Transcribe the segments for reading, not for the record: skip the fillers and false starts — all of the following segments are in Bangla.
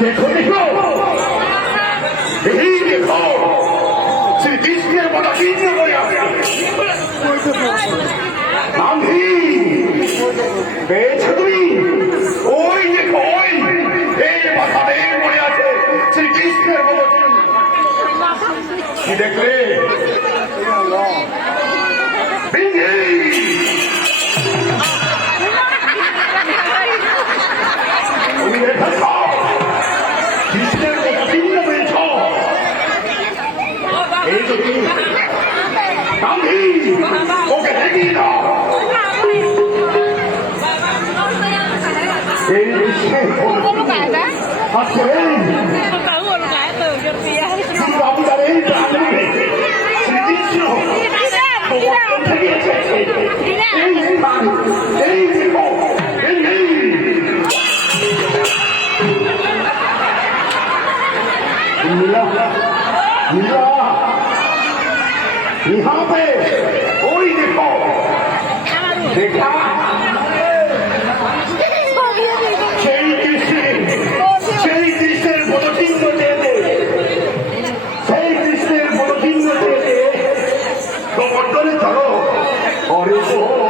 देखो देखो यही देखो श्री कृष्ण बड़ा चिन्ह बोया गांधी बेचुरी ओई देखो ओई हे माथा दे बोया थे श्री कृष्ण बड़ा चिन्ह देख ले बिंदी ओके देखिए ना यहाँ पे कोई देखो देखा সেই কৃষ্ণের পদচিহ্ন দিয়ে সেই কৃষ্ণের পদচিহ্ন দিয়ে প্রবর্তনে চলো হরি বল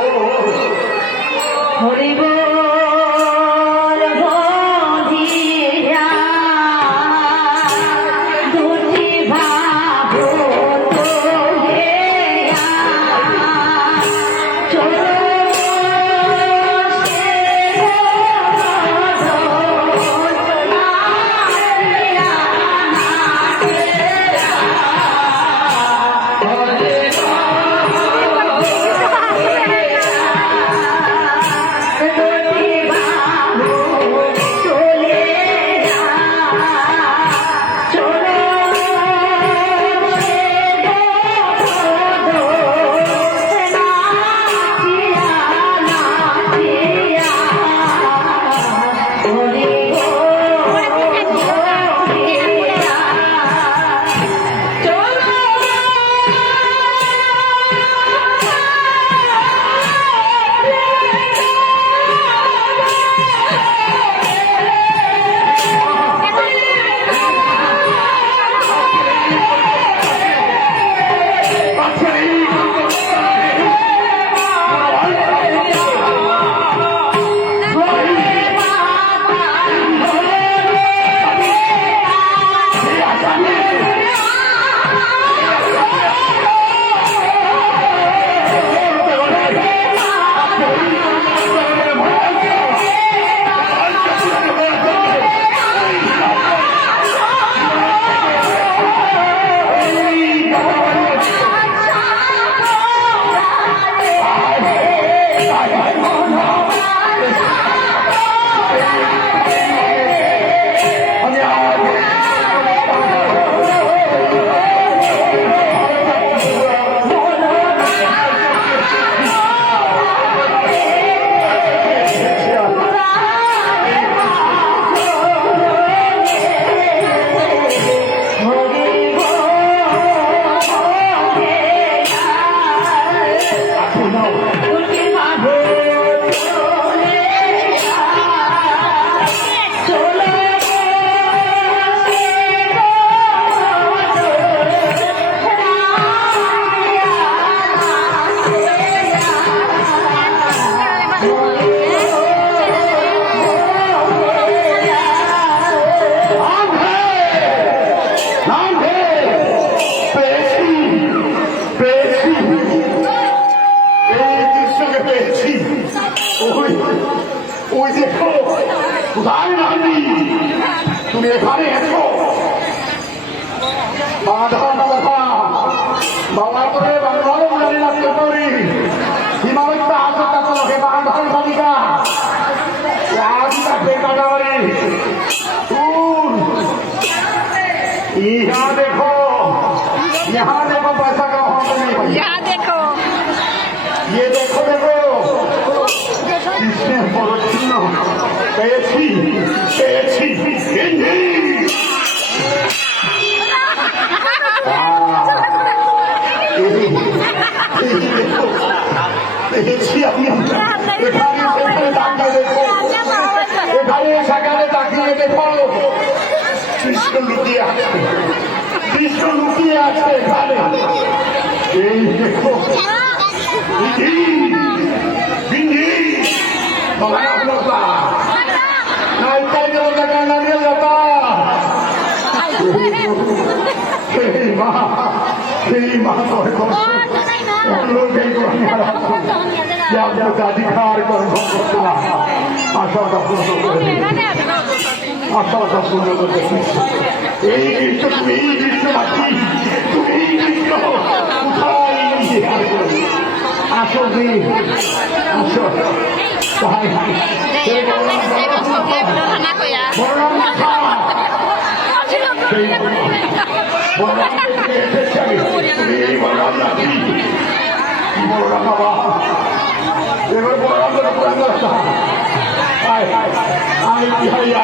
ওই দেখো কোথায় নামি তুমি এখানে এসো বাধা বাধা বাবা করে বাংলাও জানি লাগতে পারি হিমালয়টা আসা চলো হে বাংলার বালিকা কাটাবারি यहाँ देखो पैसा का यहाँ देखो ये देखो देखो कृष्ण पदचिन्ह পেয়েছি আমি এখানে তাকিয়ে দেখো লুকিয়ে আছে এখানে। এই দেখো বিন্ধি বাবা লোকা নাইকাই গেল দেখা না দিয়ে যাতা সেই মা করে লোক এই অধিকার করব আশাটা পূর্ণ করে আশাটা পূর্ণ করতে এই দৃশ্য তুমি এই দৃশ্য রাখি তুমি এই দৃশ্য কোথায় আসো দিন আসো তাই এবার বড় আই